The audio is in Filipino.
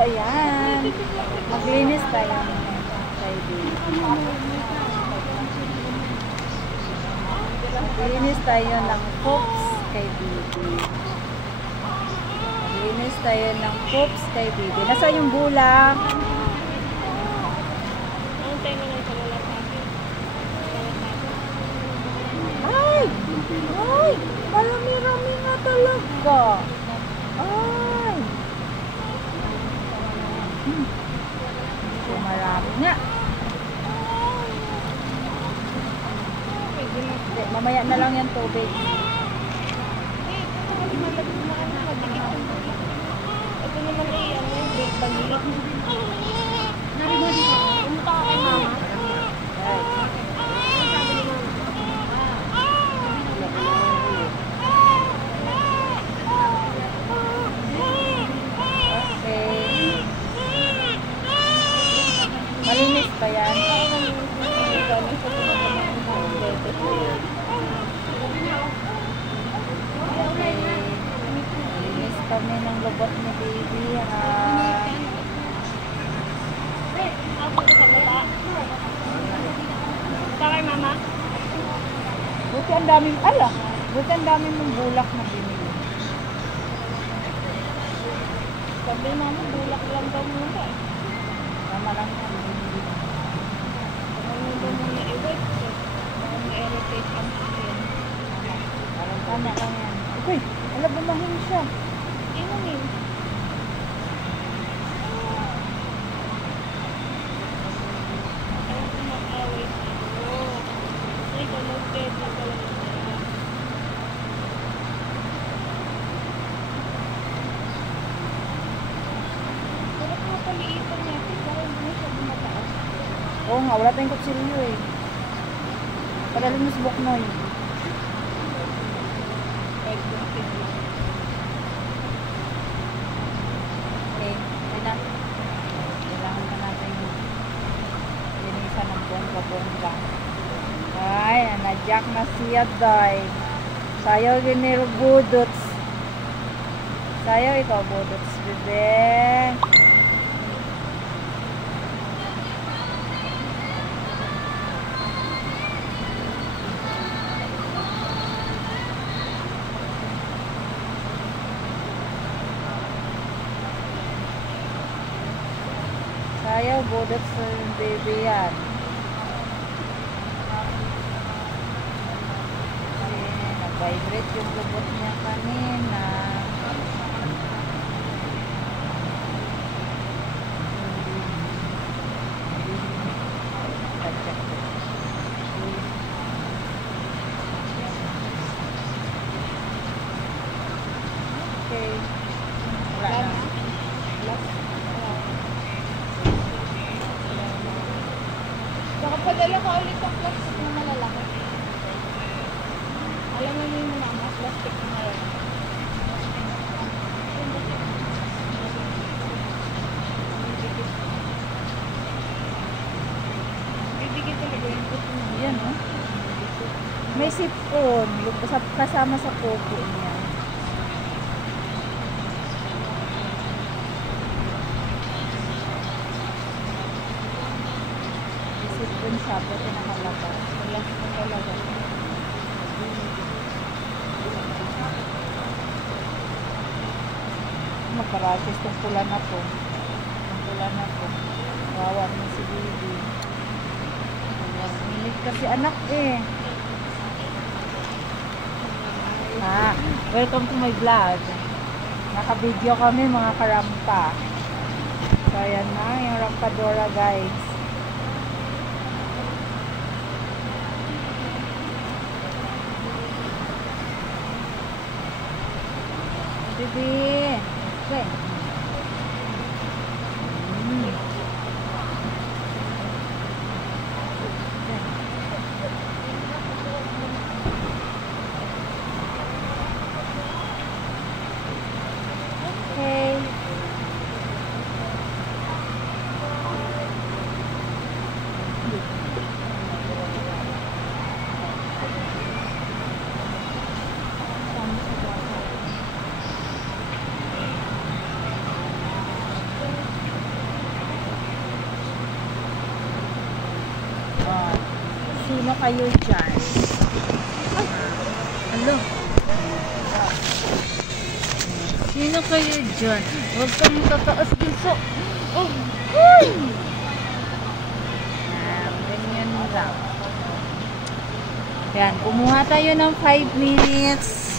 So, ayan. Maglinis tayo kay baby. Maglinis tayo ng poops kay baby. Maglinis tayo ng poops kay baby. Nasaan yung bulak? Ay! Ay! Marami-rami nga talaga. Ay! So, marami nga. Hindi, mamaya na lang yung tubig. Ito naman ay ano yung big vanilla. Narinig mo dito. Pumunta ka kay mama. Ay. Okay. Malinis pa yan. Okay. Malinis kami ng lubot ni baby, ha. Ako sa baba. Punta kay mama. Buti ang daming, buti ang daming mong bulak na binili. Sabi mama, bulak lang daw muna eh. Tama lang yan. Ano daw muna i-wait. Parang irritate ang skin. Tama lang yan. Uy, bumahin siya. Inumin. Ayaw ko mag-away sa'yo. Ay, kalagkit na pala na. Pero kapaliitan niya, parang hindi na siya bumataas. Oo nga, wala tayong kutsilyo eh. Padalhin mo si Boknoy. Kahit kunti lang. Okay, okay na. Kailangan na natin linisan ng bongga-bongga. Ay, nanadyak na siya, day. Sayaw giniro budots. Sayaw ikaw budots, bebe. Sayaw budots sa baby yan. Nag-vibrate yung lubot niya kanina. Okay. Wala na. Baka padala ka ulit ang plastic na malalaki. Alam mo yun mama, plastic na malalaki. Didikit talaga yung puso mo. Yan, oh. May sipon. Kasama sa koko niya. May sipon siya. Pwede nakalabas. Wala na talaga. Magparachis itong pula na to. Itong pula na to. Wawa mo si baby. Minit kasi anak eh. Welcome to my vlog. Naka-video kami mga karampa. So ayan na yung rampadora guys. Baby. Okay. Okay. Sino kayo dyan? Ano? Sino kayo dyan? Huwag kang tataas dun sa... Oh! Ay! Ganyan lang. Yan, kumuha tayo ng 5 minutes.